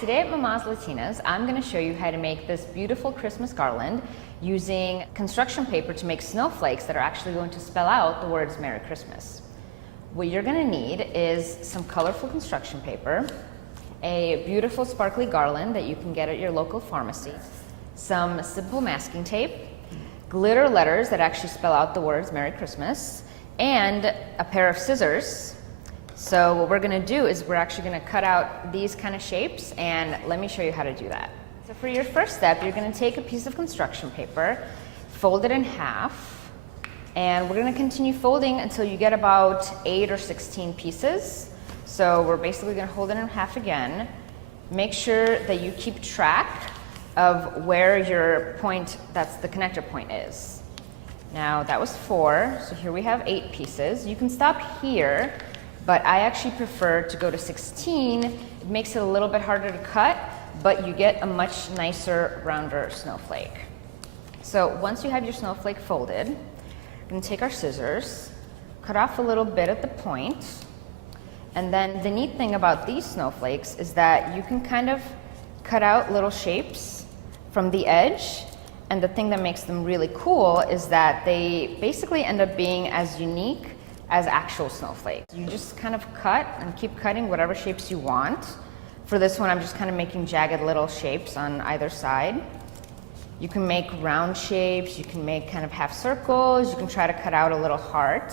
Today at Mama's Latinas, I'm going to show you how to make this beautiful Christmas garland using construction paper to make snowflakes that are actually going to spell out the words Merry Christmas. What you're going to need is some colorful construction paper, a beautiful sparkly garland that you can get at your local pharmacy, some simple masking tape, glitter letters that actually spell out the words Merry Christmas, and a pair of scissors. So what we're going to do is we're actually going to cut out these kind of shapes, and let me show you how to do that. So for your first step, you're going to take a piece of construction paper, fold it in half, and we're going to continue folding until you get about 8 or 16 pieces. So we're basically going to hold it in half again. Make sure that you keep track of where your point, that's the connector point, is. Now that was 4, so here we have 8 pieces. You can stop here, but I actually prefer to go to 16. It makes it a little bit harder to cut, but you get a much nicer, rounder snowflake. So once you have your snowflake folded, we're going to take our scissors, cut off a little bit at the point, and then the neat thing about these snowflakes is that you can kind of cut out little shapes from the edge, and the thing that makes them really cool is that they basically end up being as unique as actual snowflakes. You just kind of cut and keep cutting whatever shapes you want. For this one, I'm just kind of making jagged little shapes on either side. You can make round shapes, you can make kind of half circles, you can try to cut out a little heart,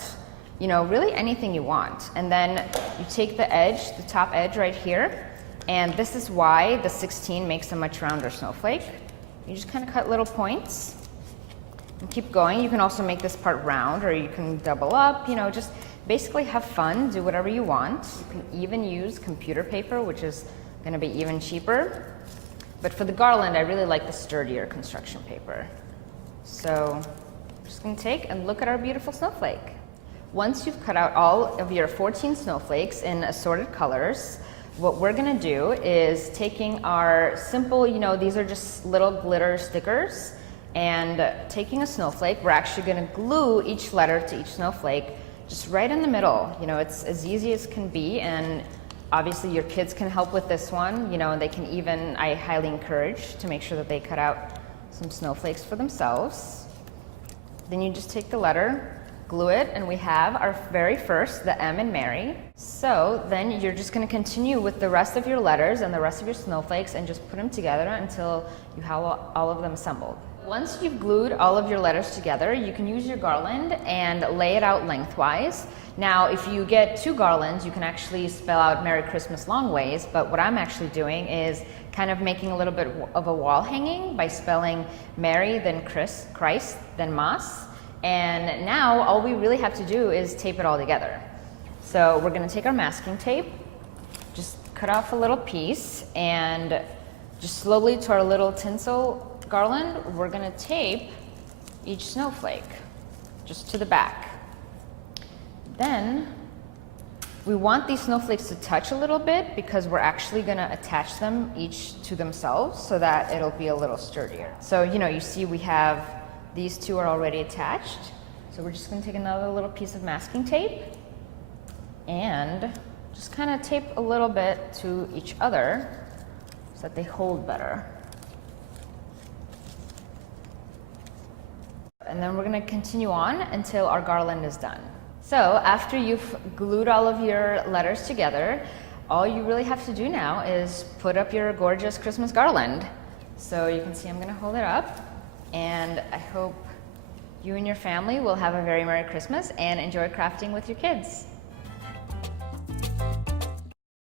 you know, really anything you want. And then you take the edge, the top edge right here, and this is why the 16 makes a much rounder snowflake. You just kind of cut little points and keep going. You can also make this part round, or you can double up, you know, just basically have fun, do whatever you want. You can even use computer paper, which is going to be even cheaper. But for the garland, I really like the sturdier construction paper. So I'm just going to take and look at our beautiful snowflake. Once you've cut out all of your 14 snowflakes in assorted colors, what we're going to do is taking our simple, you know, these are just little glitter stickers, and taking a snowflake, we're actually going to glue each letter to each snowflake just right in the middle. You know, it's as easy as can be, and obviously your kids can help with this one. You know, they can even, I highly encourage to make sure that they cut out some snowflakes for themselves. Then you just take the letter, glue it, and we have our very first, the M in Mary. So then you're just going to continue with the rest of your letters and the rest of your snowflakes and just put them together until you have all of them assembled. Once you've glued all of your letters together, you can use your garland and lay it out lengthwise. Now, if you get 2 garlands, you can actually spell out Merry Christmas long ways, but what I'm actually doing is kind of making a little bit of a wall hanging by spelling Mary, then Christ, then Mas. And now all we really have to do is tape it all together. So we're going to take our masking tape, just cut off a little piece, and just slowly to our little tinsel garland, we're going to tape each snowflake just to the back. Then we want these snowflakes to touch a little bit because we're actually going to attach them each to themselves so that it'll be a little sturdier. So, you know, you see we have these 2 are already attached. So we're just going to take another little piece of masking tape and just kind of tape a little bit to each other so that they hold better. And then we're going to continue on until our garland is done. So after you've glued all of your letters together, all you really have to do now is put up your gorgeous Christmas garland. So you can see I'm going to hold it up, and I hope you and your family will have a very Merry Christmas and enjoy crafting with your kids.